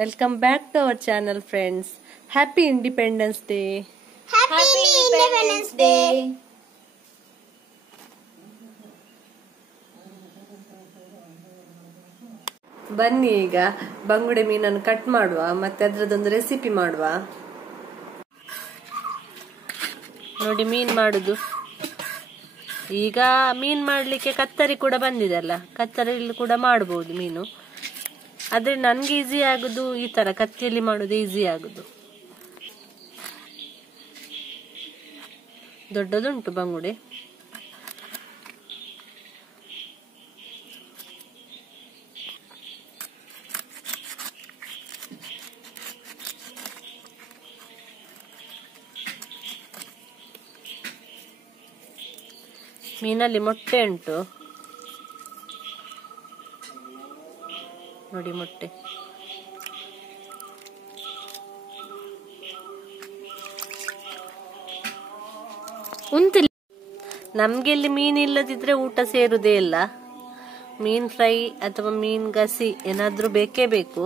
Welcome back to our channel, friends. Happy Independence Day. Happy Independence Day. ಬನ್ನಿ ಈಗ ಬಂಗುಡೆ ಮೀನನ್ನು ಕಟ್ ಮಾಡುವ ಮತ್ತೆ ಅದರದೊಂದು ರೆಸಿಪಿ ಮಾಡುವ. ನೋಡಿ ಮೀನ್ ಮಾಡುದು. ಈಗ ಮೀನ್ ಮಾಡ್ಲಿಕ್ಕೆ ಕತ್ತರಿ ಕೂಡ ಬಂದಿದೆ ಅಲ್ಲ, ಕತ್ತರಿಯಲ್ಲಿ ಕೂಡ ಮಾಡಬಹುದು ಮೀನು. ಆದ್ರೆ ನನ್ಗೆ ಈಸಿ ಆಗುದು ಈ ತರ ಕತ್ತಿಯಲ್ಲಿ ಮಾಡುದು ಈಸಿ ಆಗುದು. ದೊಡ್ಡದುಂಟು ಬಂಗುಡೆ. ಮೀನಲ್ಲಿ ಮೊಟ್ಟೆ ಉಂಟು ನೋಡಿ, ಮೊಟ್ಟೆ. ಉಂಟಿಲ್ಲ ನಮ್ಗೆ ಇಲ್ಲಿ ಮೀನ್ ಇಲ್ಲದಿದ್ರೆ ಊಟ ಸೇರುದೇ ಇಲ್ಲ. ಮೀನ್ ಫ್ರೈ ಅಥವಾ ಮೀನ್ ಗಸಿ ಏನಾದ್ರೂ ಬೇಕೇ ಬೇಕು.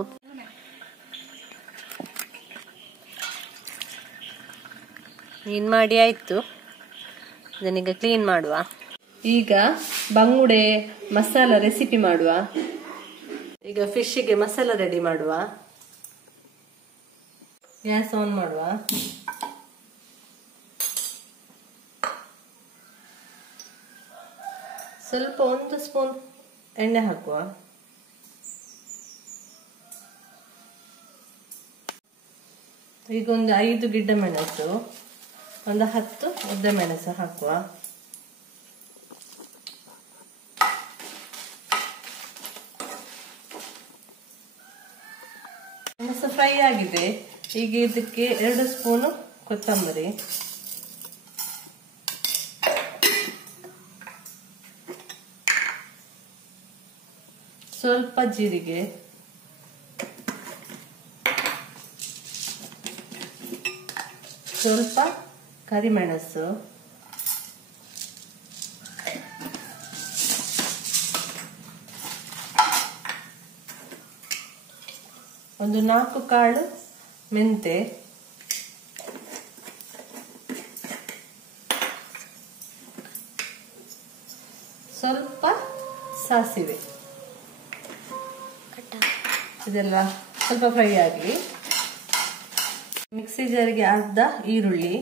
ಮೀನ್ ಮಾಡಿ ಆಯ್ತು, ಇದನ್ನೀಗ ಕ್ಲೀನ್ ಮಾಡುವ. ಈಗ ಬಂಗುಡೆ ಮಸಾಲ ರೆಸಿಪಿ ಮಾಡುವ. ಈಗ ಫಿಶ್ಗೆ ಮಸಾಲ ರೆಡಿ ಮಾಡುವ. ಗ್ಯಾಸ್ ಆನ್ ಮಾಡುವ. ಸ್ವಲ್ಪ 1 ಸ್ಪೂನ್ ಎಣ್ಣೆ ಹಾಕುವ. ಈಗ ಒಂದು 5 ಗಿಡ್ಡ ಮೆಣಸು, ಒಂದು 10 ಉದ್ದ ಮೆಣಸು ಹಾಕುವ. ಮೆಣಸು ಫ್ರೈ ಆಗಿದೆ. ಈಗ ಇದಕ್ಕೆ 2 ಸ್ಪೂನು ಕೊತ್ತಂಬರಿ, ಸ್ವಲ್ಪ ಜೀರಿಗೆ, ಸ್ವಲ್ಪ ಕರಿಮೆಣಸು, ಒಂದು 4 ಕಾಳು ಮೆಂತೆ, ಸ್ವಲ್ಪ ಸಾಸಿವೆ. ಇದೆಲ್ಲ ಸ್ವಲ್ಪ ಫ್ರೈ ಆಗಲಿ. ಮಿಕ್ಸಿ ಜಾರಿಗೆ ಅರ್ಧ ಈರುಳ್ಳಿ,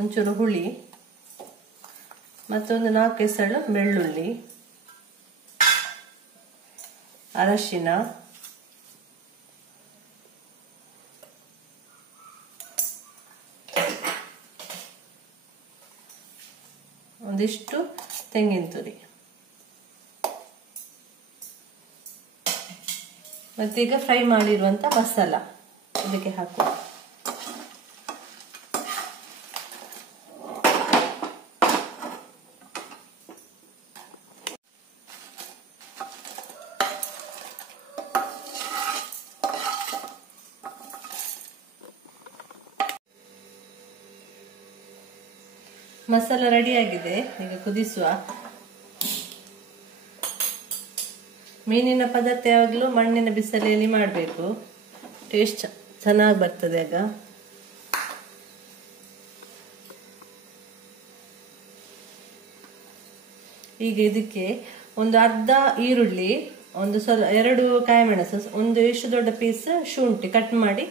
ಒಂಚೂರು ಹುಳಿ, ಮತ್ತೊಂದು 4 ಎಸಳು ಬೆಳ್ಳುಳ್ಳಿ, ಅರಶಿನ, ಒಂದಿಷ್ಟು ತೆಂಗಿನ ತುರಿ. ಮತ್ತೀಗ ಫ್ರೈ ಮಾಡಿರುವಂತ ಮಸಾಲ ಇದಕ್ಕೆ ಹಾಕುವ. ಮಸಾಲ ರೆಡಿ ಆಗಿದೆ, ಈಗ ಕುದಿಸುವ. ಮೀನಿನ ಪದಾರ್ಥ ಯಾವಾಗಲೂ ಮಣ್ಣಿನ ಬಿಸಿಲಲ್ಲಿ ಮಾಡಬೇಕು, ಟೇಸ್ಟ್ ಚೆನ್ನಾಗಿ ಬರ್ತದೆ ಆಗ. ಈಗ ಇದಕ್ಕೆ ಒಂದು ಅರ್ಧ ಈರುಳ್ಳಿ, ಒಂದು 2 ಕಾಯಿಮೆಣಸು, ಒಂದು ಎಷ್ಟು ದೊಡ್ಡ ಪೀಸ್ ಶುಂಠಿ ಕಟ್ ಮಾಡಿ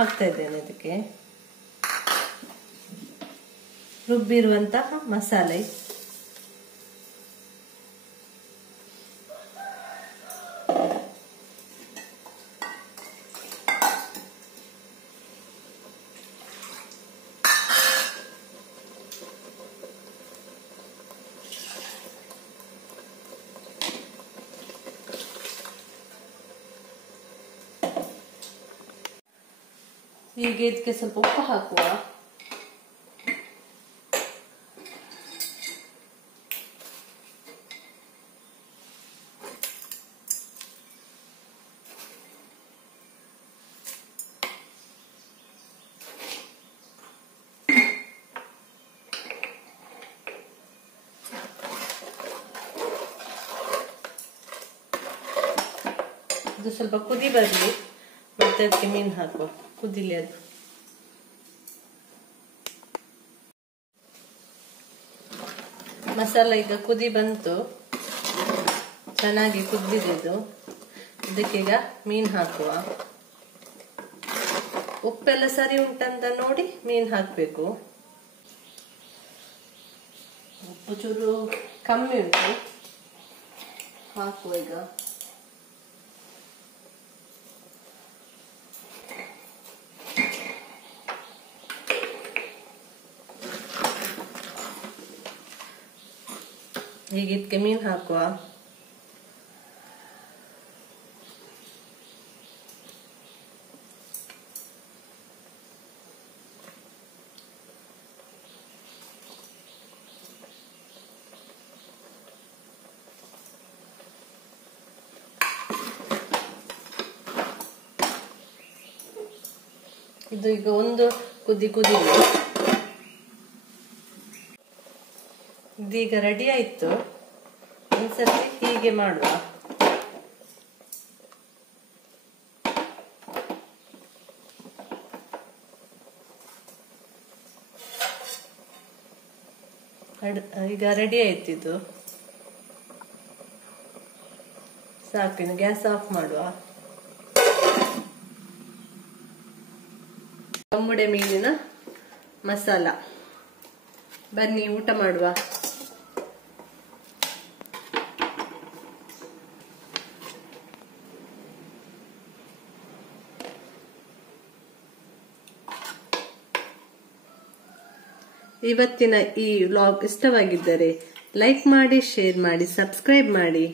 ಹಾಕ್ತಾ ಇದ್ದೇನೆ. ಇದಕ್ಕೆ ರುಬ್ಬಿರುವಂತಹ ಮಸಾಲೆ, ಈಗ ಇದಕ್ಕೆ ಸ್ವಲ್ಪ ಉಪ್ಪು ಹಾಕುವ. ಇದು ಸ್ವಲ್ಪ ಕುದಿ ಬರಲಿ, ಮತ್ತೆ ಅದಕ್ಕೆ ಮೀನು ಹಾಕುವ. ಕುದಿಲಿ ಅದು. ಮಸಾಲ ಈಗ ಕುದಿ ಬಂತು, ಚೆನ್ನಾಗಿ ಕುದಿದೆ ಇದು. ಇದಕ್ಕೀಗ ಮೀನು ಹಾಕುವ. ಉಪ್ಪೆಲ್ಲ ಸರಿ ಉಂಟಂತ ನೋಡಿ ಮೀನು ಹಾಕಬೇಕು. ಉಪ್ಪು ಚೂರು ಕಮ್ಮಿ ಉಂಟು, ಹಾಕುವ ಈಗ. ಈಗ ಇದಕ್ಕೆ ಮೀನು ಹಾಕುವ. ಇದು ಈಗ ಒಂದು ಕುದಿಲಿ. ಇದೀಗ ರೆಡಿ ಆಯ್ತು. ಒಂದ್ಸತಿ ಹೀಗೆ ಮಾಡುವ. ಈಗ ರೆಡಿ ಆಯ್ತು ಇದು. ಸಾಕಿನ ಗ್ಯಾಸ್ ಆಫ್ ಮಾಡುವ. ಬಂಗುಡೆ ಮೀನಿನ ಮಸಾಲ. ಬನ್ನಿ ಊಟ ಮಾಡುವ. ಇವತ್ತಿನ ಈ ವ್ಲಾಗ್ ಇಷ್ಟವಾಗಿದ್ದರೆ ಲೈಕ್ ಮಾಡಿ, ಶೇರ್ ಮಾಡಿ, ಸಬ್ಸ್ಕ್ರೈಬ್ ಮಾಡಿ.